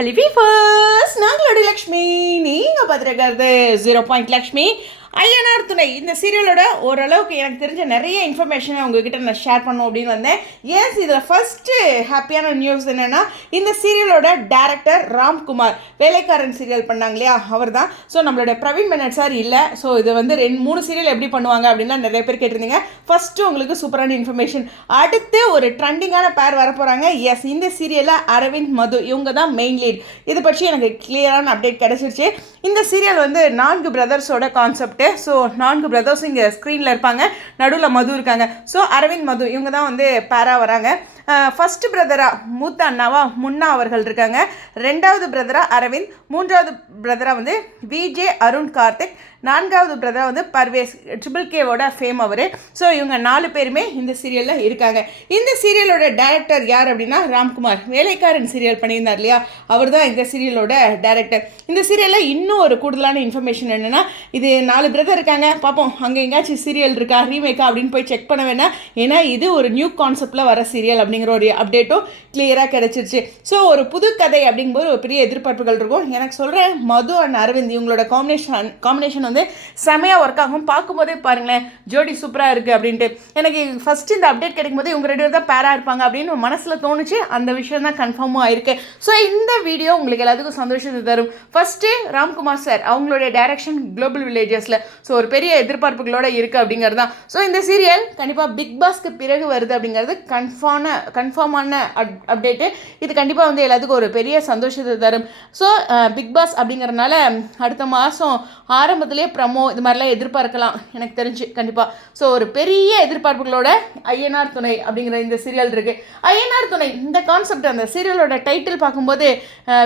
Hello viewers, நாங்களோட Lakshmi. நீங்கள் பார்த்துருக்கிறது 0 லக்ஷ்மி. ஐயனார் துணை இந்த சீரியலோட ஓரளவுக்கு எனக்கு தெரிஞ்ச நிறைய இன்ஃபர்மேஷனை உங்ககிட்ட நான் ஷேர் பண்ணணும் அப்படின்னு வந்தேன். ஏன் இதில் ஃபஸ்ட்டு ஹாப்பியான நியூஸ் என்னென்னா, இந்த சீரியலோட டேரக்டர் ராம்குமார் வேலைக்காரன் சீரியல் பண்ணாங்க இல்லையா, அவர் தான். ஸோ நம்மளோட பிரவீன் மேனன் சார் இல்லை. ஸோ இது வந்து 2-3 சீரியல் எப்படி பண்ணுவாங்க அப்படின்லாம் நிறைய பேர் கேட்டிருந்தீங்க. ஃபஸ்ட்டு உங்களுக்கு சூப்பரான இன்ஃபர்மேஷன். அடுத்து ஒரு ட்ரெண்டிங்கான பேர் வர போகிறாங்க. எஸ், இந்த சீரியலில் அரவிந்த் மது இவங்க தான் மெயின் லீட். இது பற்றி எனக்கு கிளியரான அப்டேட் கிடச்சிருச்சு. இந்த சீரியல் வந்து 4 பிரதர்ஸோட கான்செப்ட். ஸோ 4 பிரதர்ஸ் இங்கே ஸ்க்ரீனில் இருப்பாங்க, நடுவில் மது இருக்காங்க. ஸோ அரவிந்த் மது இவங்க தான் வந்து பேரா வராங்க. ஃபஸ்ட்டு பிரதராக மூத்த அண்ணாவா முன்னா அவர்கள் இருக்காங்க. 2வது பிரதராக அரவிந்த், 3வது பிரதராக வந்து விஜே அருண் கார்த்திக், 4வது பிரதராக வந்து பர்வேஸ் KKKவோட ஃபேம் அவர். ஸோ இவங்க 4 பேருமே இந்த சீரியலில் இருக்காங்க. இந்த சீரியலோட டைரக்டர் யார் அப்படின்னா ராம்குமார். வேலைக்காரன் சீரியல் பண்ணியிருந்தார் இல்லையா, அவர் தான் இந்த சீரியலோட டைரக்டர். இந்த சீரியலில் இன்னும் ஒரு கூடுதலான இன்ஃபர்மேஷன் என்னென்னா, இது 4 பிரதர் இருக்காங்க, பார்ப்போம் அங்கே எங்கேயாச்சும் சீரியல் இருக்கா, ரீமேக்கா அப்படின்னு போய் செக் பண்ண வேணாம். ஏன்னா இது ஒரு நியூ கான்செப்டில் வர சீரியல் அப்படிங்கிற ஒரு அப்டேட்டும் கிளியராக கிடச்சிருச்சு. ஸோ ஒரு புது கதை அப்படிங்கும்போது ஒரு பெரிய எதிர்பார்ப்புகள் இருக்கும். எனக்கு சொல்கிறேன், மது அண்ட் அரவிந்த் இவங்களோட காம்பினேஷன் வந்து செமையாக ஒர்க் ஆகும். பார்க்கும்போதே பாருங்களேன், ஜோடி சூப்பராக இருக்குது அப்படின்ட்டு. எனக்கு ஃபஸ்ட்டு இந்த அப்டேட் கிடைக்கும்போது இவங்க 2 பேர் தான் பேராக இருப்பாங்க அப்படின்னு மனசில் தோணுச்சு. அந்த விஷயம் தான் கன்ஃபார்மாக ஆயிருக்கு. ஸோ இந்த வீடியோ உங்களுக்கு எல்லாத்துக்கும் சந்தோஷத்தை தரும். ஃபஸ்ட்டு ராம்குமார் சார் அவங்களுடைய டைரக்ஷன் குளோபல் வில்லேஜஸில். ஸோ ஒரு பெரிய எதிர்பார்ப்புகளோட இருக்குது அப்படிங்கிறது தான். ஸோ இந்த சீரியல் கண்டிப்பாக பிக் பாஸ்க்கு பிறகு வருது அப்படிங்கிறது கன்ஃபார்மான அப்டேட்டு. இது கண்டிப்பாக வந்து எல்லாத்துக்கும் ஒரு பெரிய சந்தோஷத்தை தரும். ஸோ பிக் பாஸ் அப்படிங்கிறதுனால அடுத்த மாதம் ஆரம்பத்திலே ப்ரமோ இது மாதிரிலாம் எதிர்பார்க்கலாம் எனக்கு தெரிஞ்சு கண்டிப்பாக. ஸோ ஒரு பெரிய எதிர்பார்ப்புகளோட ஐயனார் துணை அப்படிங்கிற இந்த சீரியல் இருக்குது. ஐயனார் துணை இந்த கான்செப்ட், அந்த சீரியலோட டைட்டில் பார்க்கும்போது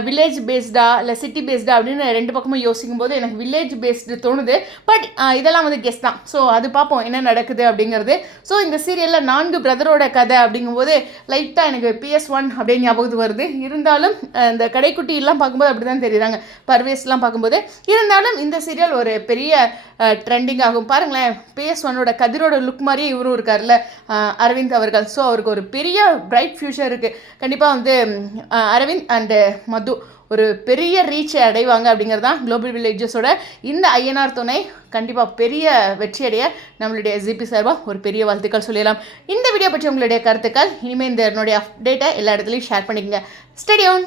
வில்லேஜ் பேஸ்டா இல்லை சிட்டி பேஸ்டா அப்படின்னு 2 பக்கமும் யோசிக்கும் போது எனக்கு வில்லேஜ் பேஸ்டு தோணுது. பட் இதெல்லாம் வந்து கெஸ் தான். ஸோ அது பார்ப்போம் என்ன நடக்குது அப்படிங்கிறது. ஸோ இந்த சீரியலில் 4 பிரதரோட கதை அப்படிங்கும்போது லைட்டாக எனக்கு PS1 அப்படின்னு ஞாபகத்துக்கு வருது. இருந்தாலும் இந்த கடைக்குட்டிலாம் பார்க்கும்போது அப்படி தான் தெரியுறாங்க, பர்வேஸ்லாம் பார்க்கும்போது. இருந்தாலும் இந்த சீரியல் ஒரு பெரிய ட்ரெண்டிங் ஆகும். பாருங்களேன், PS1ஓட கதிரோட லுக் மாதிரியே இவரும் இருக்கார்ல அரவிந்த் அவர்கள். ஸோ அவருக்கு ஒரு பெரிய பிரைட் ஃபியூச்சர் இருக்குது. கண்டிப்பாக வந்து அரவிந்த் அண்டு மது ஒரு பெரிய ரீச்சை அடைவாங்க அப்படிங்கிறது தான் குளோபல் வில்லேஜஸோட இந்த ஐயனார் துணை கண்டிப்பாக பெரிய வெற்றி அடைய நம்மளுடைய ஜிபி சார்பாக ஒரு பெரிய வாழ்த்துக்கள் சொல்லலாம். இந்த வீடியோ பற்றி உங்களுடைய கருத்துக்கள் இனிமேல் இந்த என்னுடைய அப்டேட்டை எல்லா இடத்துலையும் ஷேர் பண்ணிக்கங்க. Stay tune.